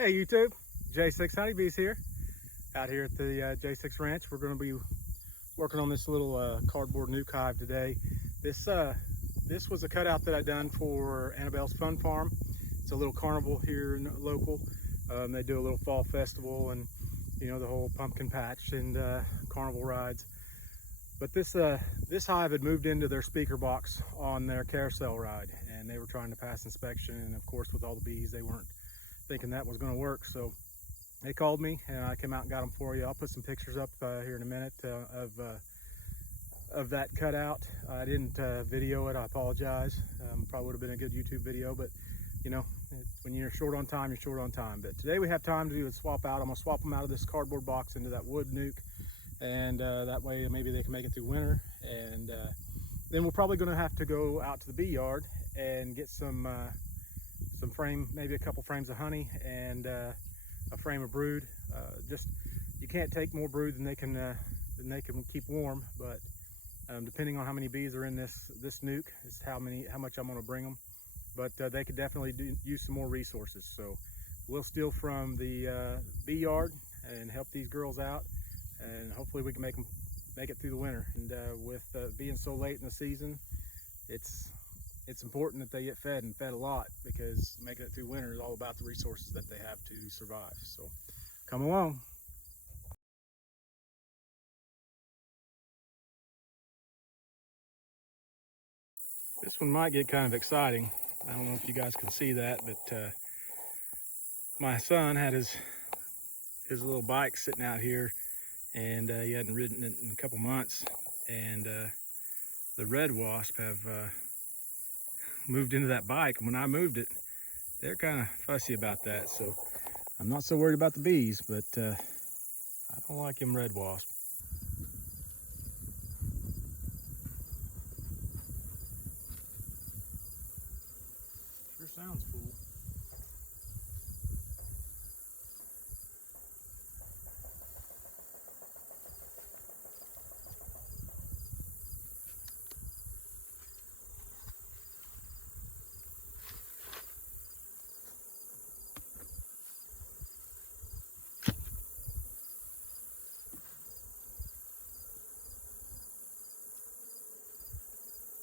Hey YouTube, J6 Honeybees here, out here at the J6 Ranch. We're going to be working on this little cardboard nuke hive today. This was a cutout that I done for Annabelle's Fun Farm. It's a little carnival here in local. They do a little fall festival and the whole pumpkin patch and carnival rides. But this hive had moved into their speaker box on their carousel ride, and they were trying to pass inspection, and of course with all the bees they weren't thinking that was going to work. So they called me and I came out and got them for you. I'll put some pictures up here in a minute of that cutout. I didn't video it, I apologize. Probably would have been a good YouTube video, but when you're short on time, you're short on time. But today we have time to do a swap out. I'm gonna swap them out of this cardboard box into that wood nuke, and that way maybe they can make it through winter. And then we're probably gonna have to go out to the bee yard and get some frame, maybe a couple frames of honey and a frame of brood. You can't take more brood than they can keep warm, but depending on how many bees are in this nuke is how much I'm going to bring them. But they could definitely use some more resources. So we'll steal from the bee yard and help these girls out, and hopefully we can make it through the winter. And with being so late in the season, it's important that they get fed, and fed a lot, because making it through winter is all about the resources that they have to survive. So come along. This one might get kind of exciting. I don't know if you guys can see that, but my son had his little bike sitting out here, and he hadn't ridden it in a couple months, and the red wasp have moved into that bike. And when I moved it, they're kind of fussy about that. So I'm not so worried about the bees, but I don't like them red wasp. Sure sounds cool.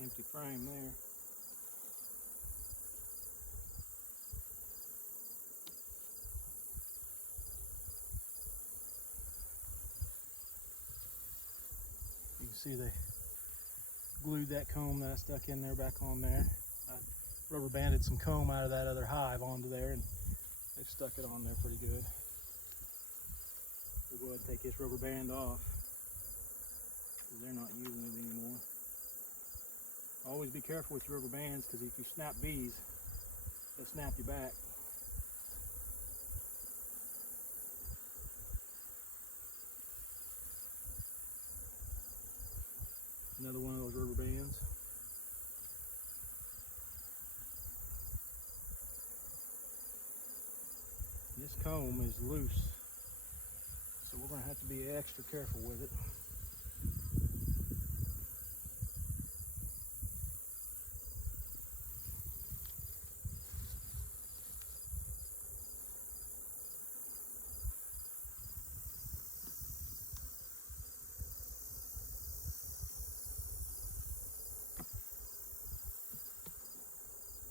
Empty frame there. You can see they glued that comb that I stuck in there back on there. I rubber banded some comb out of that other hive onto there, and they've stuck it on there pretty good. We'll go ahead and take this rubber band off, because they're not using it anymore. Always be careful with your rubber bands, because if you snap bees, they'll snap you back. Another one of those rubber bands. This comb is loose, so we're going to have to be extra careful with it.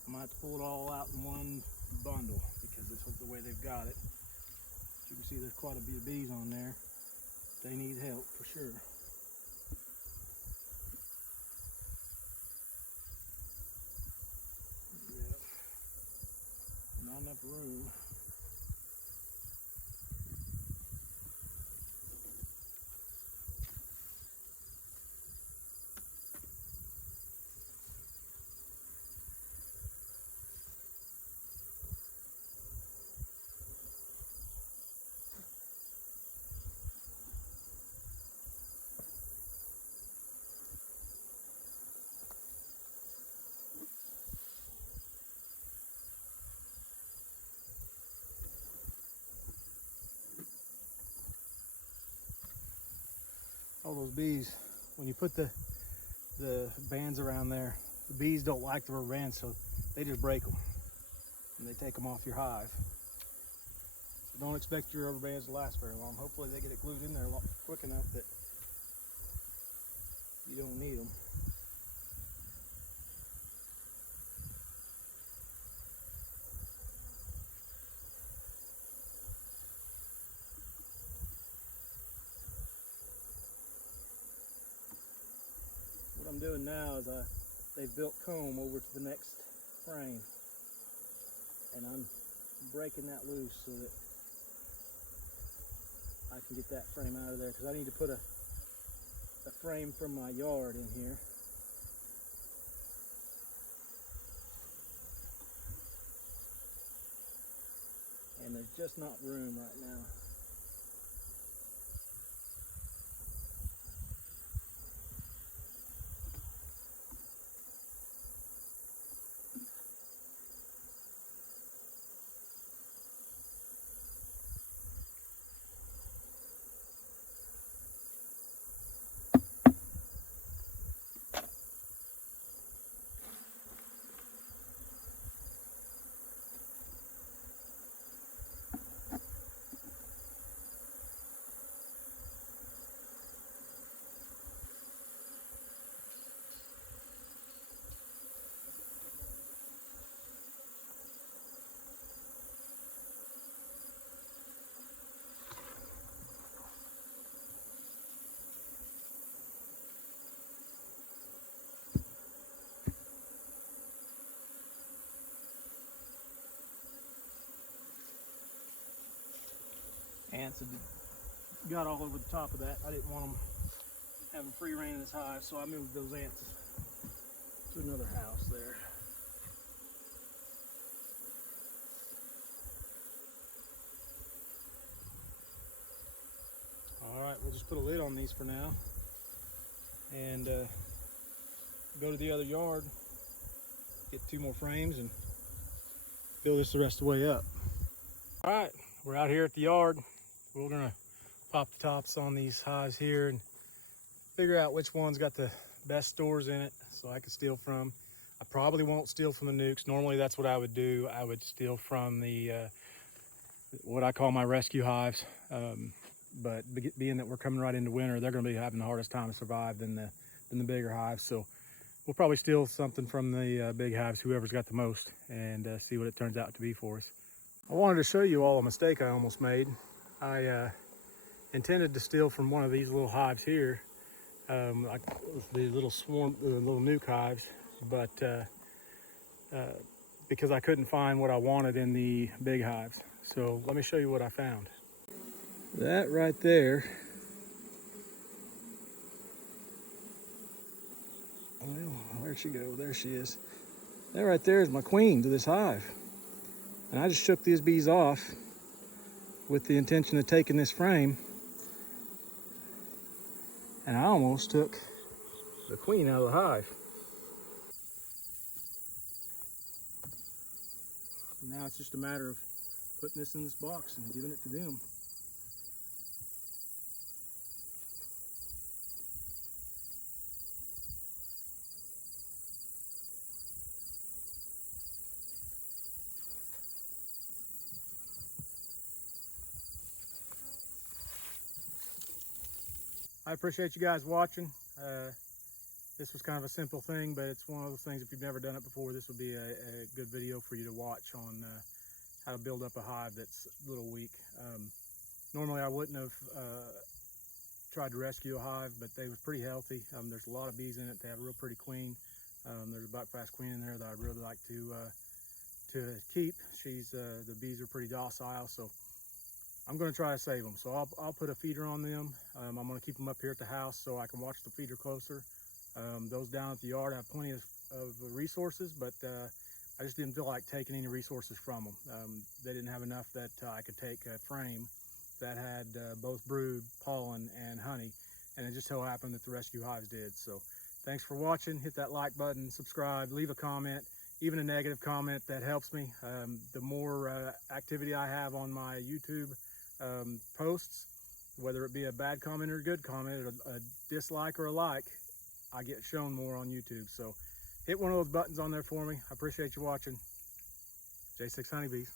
I might have to pull it all out in one bundle, because it's the way they've got it. As you can see, there's quite a bit of bees on there. They need help for sure. Not enough room. All those bees, when you put the bands around there, the bees don't like the rubber bands, so they just break them and they take them off your hive. Don't expect your rubber bands to last very long. Hopefully they get it glued in there quick enough that you don't need them. What I'm doing now is they've built comb over to the next frame, and I'm breaking that loose so that I can get that frame out of there, because I need to put a frame from my yard in here. And there's just not room right now. Ants had got all over the top of that. I didn't want them having free reign in this hive, so I moved those ants to another house there. All right, we'll just put a lid on these for now and go to the other yard, get 2 more frames, and build this the rest of the way up. All right, we're out here at the yard. We're gonna pop the tops on these hives here and figure out which one's got the best stores in it so I can steal from. I probably won't steal from the nukes. Normally that's what I would do. I would steal from the what I call my rescue hives. But being that we're coming right into winter, they're gonna be having the hardest time to survive than the bigger hives. So we'll probably steal something from the big hives, whoever's got the most, and see what it turns out to be for us. I wanted to show you all a mistake I almost made. I intended to steal from one of these little hives here, like the little swarm, little nuke hives, but because I couldn't find what I wanted in the big hives. So let me show you what I found. That right there, well, where'd she go? There she is. That right there is my queen to this hive. And I just shook these bees off with the intention of taking this frame, and I almost took the queen out of the hive. Now it's just a matter of putting this in this box and giving it to them. I appreciate you guys watching. This was kind of a simple thing, but it's one of those things, if you've never done it before, this would be a good video for you to watch on how to build up a hive that's a little weak. Normally I wouldn't have tried to rescue a hive, but they was pretty healthy. There's a lot of bees in it. They have a real pretty queen. There's a buckfast queen in there that I'd really like to keep. The bees are pretty docile, so I'm going to try to save them. So I'll put a feeder on them. I'm going to keep them up here at the house so I can watch the feeder closer. Those down at the yard have plenty of resources, but I just didn't feel like taking any resources from them. They didn't have enough that I could take a frame that had both brood, pollen, and honey, and it just so happened that the rescue hives did. So thanks for watching. Hit that like button, subscribe, leave a comment, even a negative comment. That helps me. The more activity I have on my YouTube posts, whether it be a bad comment or a good comment, or a dislike or a like, I get shown more on YouTube. So hit one of those buttons on there for me. I appreciate you watching. J6 Honeybees.